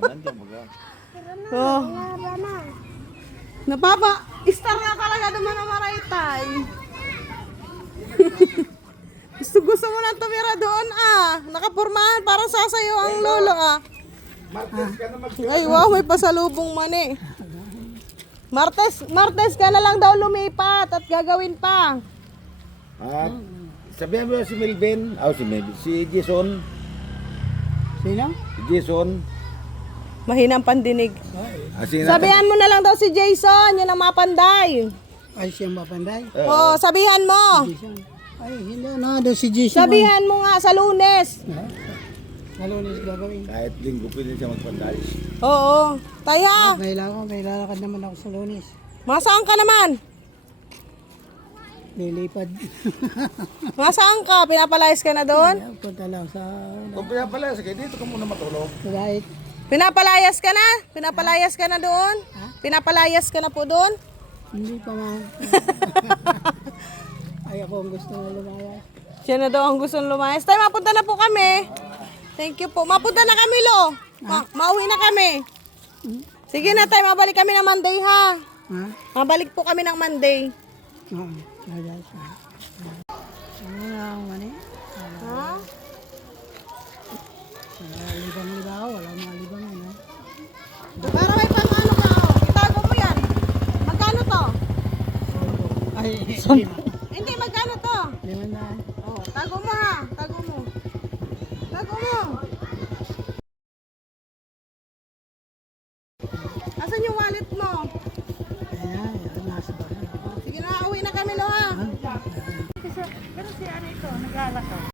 Nandiyan baga. Oh. Napapa, star nga talaga naman ang Maraytay. Gusto mo nang tumira doon Nakapurmahan, parang sasayo ang lolo Ay wow, may pasalubong man eh. Martes ka na lang daw lumipat at gagawin pa. Sabihan mo si Melvin, si Jason. Sino? Si Jason. Mahinang pandinig. Sige Sabihan mo na lang daw si Jason, yun ang mapanday. Ay, siyang mapanday. Oh, sabihan mo. Jason. Ay, hindi na. Doon si Jason. Sabihan mo nga sa Lunes. Halunis gagawin. Kahit linggo pwede siya magpandali. Oo. Taya, May lalakad naman ako sa Lunis. masaan ka naman? Lilipad. Masaan ka? Pinapalayas ka na doon? Punta lang sa... Kung kaya pala, sige dito ka muna matulog. Kahit Pinapalayas ka na? Pinapalayas ka na doon? Pinapalayas ka na po doon? hindi pa man. Ay, ako ang gusto na lumaya. Siya na daw ang gustong lumayas. Tay, mapunta na po kami. Thank you po. Mapunta na kami, Lo. Mauwi na kami. Sige na, tay. Mabalik kami ng Monday, ha? Ha? Mabalik po kami ng Monday. Oo. Ano na ang mani? Ha? Libang-libang ako. Wala mga libang ano. Para may pang ano ka, itago mo yan. Magkano to? Ay, Hindi, magkano to? 500. Oh, tago mo ha. Tago mo. Tago mo.